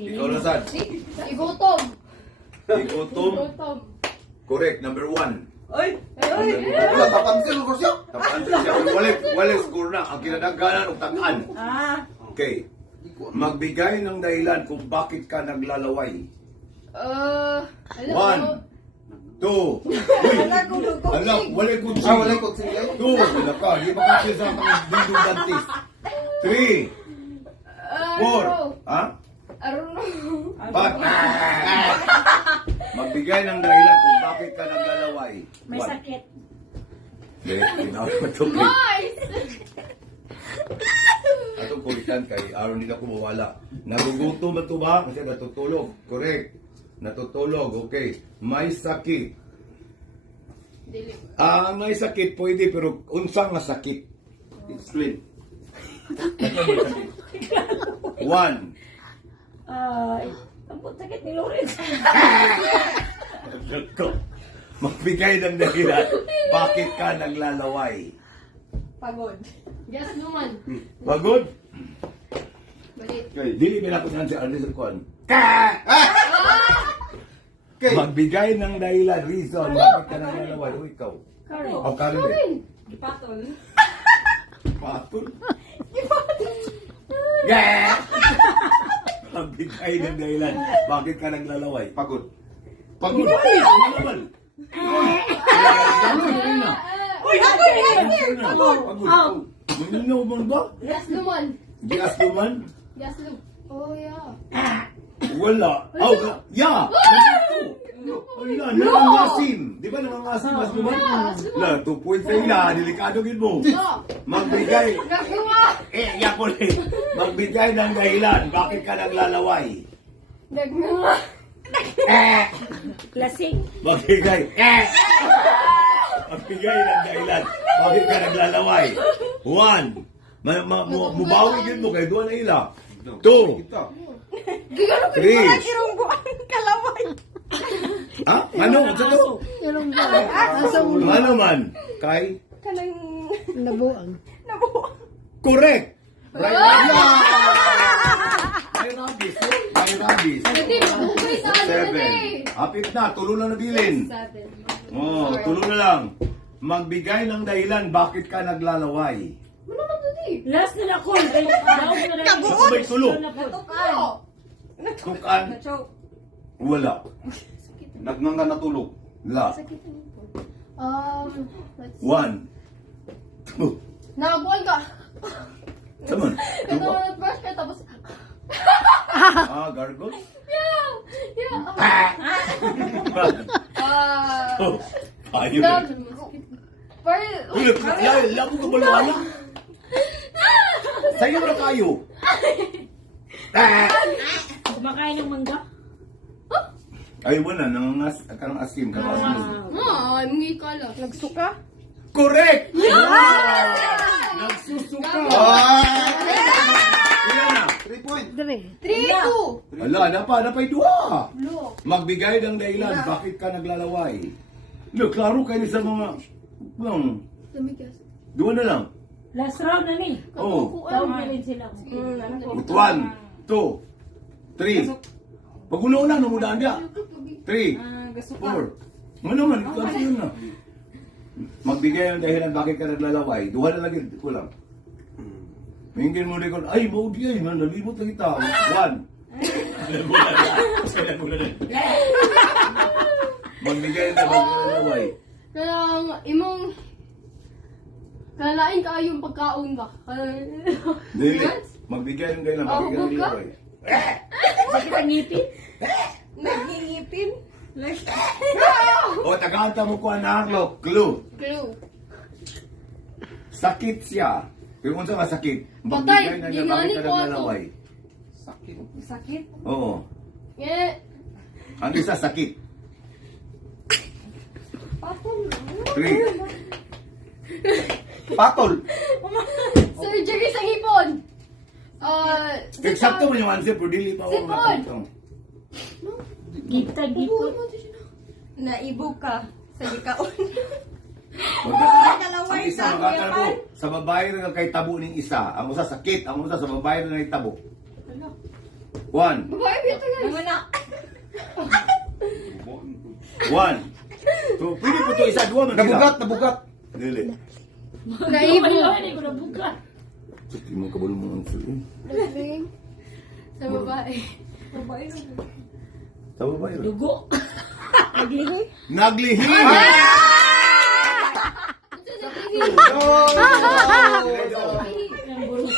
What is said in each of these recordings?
Ikaw na sad. Igutom. Igutom. Igutom. Correct. Number 1. Oy! Wala, tapansin ko siya. Tapansin siya. Wala score na. Ang kinadaganan o tagaan. Okay. Magbigay ng dahilan kung bakit ka naglalaway. Alam 1, 2. Uy! Alam, wala kong sige. Wala ko sige. 2. Wala ka. Di ba kasi sa mga dindong dantis? 3, 4. Ha? I don't know. But, magbigay ng dahilan kung bakit ka naglalaway. May sakit. Hindi, pinakamatupin. Nice! Atong kulitan kay aron nila kumawala. Nagugutom ba ito ba? Kasi natutulog. Correct. Natutulog. Okay. May sakit. Dili. May sakit pwede pero unsang nga sakit? Explain. 1. Ang sakit ni Lawrence. Magbigay ng dahilan. Bakit ka naglalaway? Pagod. Yes naman. Pagod? Balik. Okay. Dili pinakunan si Ernest Kwan. Okay. Magbigay ng dahilan, reason, bakit ka naglalaway? O ikaw? Karen. O Karen. Ipatol. Patol. Yeah! Magbigay ng dahilan, bakit ka naglalaway? Pagod. Pagod. Ano naman? Uy, ako yan! Pagod. Pagod. Maninaw mo ba? Yes naman. Gas naman? Yes naman. Oh, yeah. Wala. Oh, yeah! Wala, nangangasim. Di ba nangangasim? Mas naman? La, 2 points na ila. Delikado gid mo. No. Magbigay. Nagawa. Yan ko rin. Magbigay ng dahilan. Bakit ka naglalaway? Nagawa. Lasing. Magbigay. Magbigay ng dahilan. Bakit ka naglalaway? 1. Mubawi din mo kay duwa na ila. 2. Kita. 3. Irungguan kalaway. Ha? Ano? Sa to? Ano man? Kay? Kanang Nabuang. nabuo. Correct! Right May rabies. May rabies. Hindi, mabuhay sa ano na 7. eh. Hapit na. Tulo na nabilin. 7. Oh, tulo na lang. Magbigay ng dahilan bakit ka naglalaway. Ano naman ito eh? Last na ako. May tulo. Natukan. Tukan. Na-choke. Wala. Nagnangga natulog. La. Let's see. 1. 2. Nakabuhan ka. Saman. Ito, brush ka tapos. Gargot? Yeah! Yeah! Ayaw. Parang, Labo ka balwala. Sa'yo na kayo. Kumakain ng mangga. Ay, wala. Karang asim. Karang asim. hindi ka lang. Nagsuka? Correct! Nagsusuka. Ilan na? 3 point. Dire. 3-2. Ala, napay duha. Look. Magbigay ng dahilan, bakit ka naglalaway? Look, klaro kayo sa mga... Tumigas. Duwa na lang. Last round na ni. Oh. Tawag din sila. 1, 2, 3. Pag-una-una, namudaan niya. 3, 4. Ano man, klaro yun na. Magbigay ng dahilan, bakit ka naglalaway? Duha na lang yun, kulang. Hingin mo rin ko, ay, maudi ay, nalimot na kita. 1. Magbigay ng naglalaway. Kanang imong kalain ka yung pagkaon ba? Dili. Magbigay ng dahilan, bakit ka Hubog ka? naglalaway? Sakit ang ngipin. Nagingipin? O, tagaanta mo ko na. Clue. Clue. Sakit siya. Pero kung saan sakit, Patay, magbigay ng yun dahilan, bakit nga ka ni ko naglalaway? Sakit. Sakit. Oo. Eh, Ang isa sakit. 3. Patol. surgery sa hipon. Eksakto mo yung answer, pero dili pa ako Sipon. nakakita. Gipta, gipot. Naibog ka sa gikaon. Ang isa makakalo sa babae rin ang kay tabo ning isa. Ang usa sakit, ang usa sa babae rin ang tabo. 1. Babae, bito guys. Nanganak. 1. So, pwede po ito isa, dua man sila. Nabugat, nabugat. Dili. Naibo. Hindi ko nabuka. Hindi mo kabalo mo ang sulit. Galing. Sa babae. Babae na. Tama ba yun? Dugo. Naglihim. Naglihim!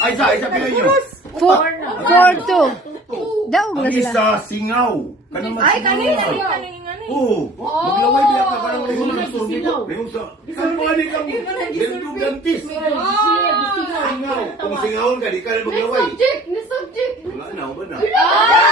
Ay, isa pila nyo. 4-2. Daw Ang isa, singaw. Kanang Ay, kanina magsingaw. yun. Kanina yun. Oo. Maglaway niya ka kanang Sino lingon. nagsisingaw? Lingon sa... Ang pwede kang gantis. Siya, Singaw. Kung singawon ka, di ka na Next maglaway. subject. Next subject. Wala na, wala na.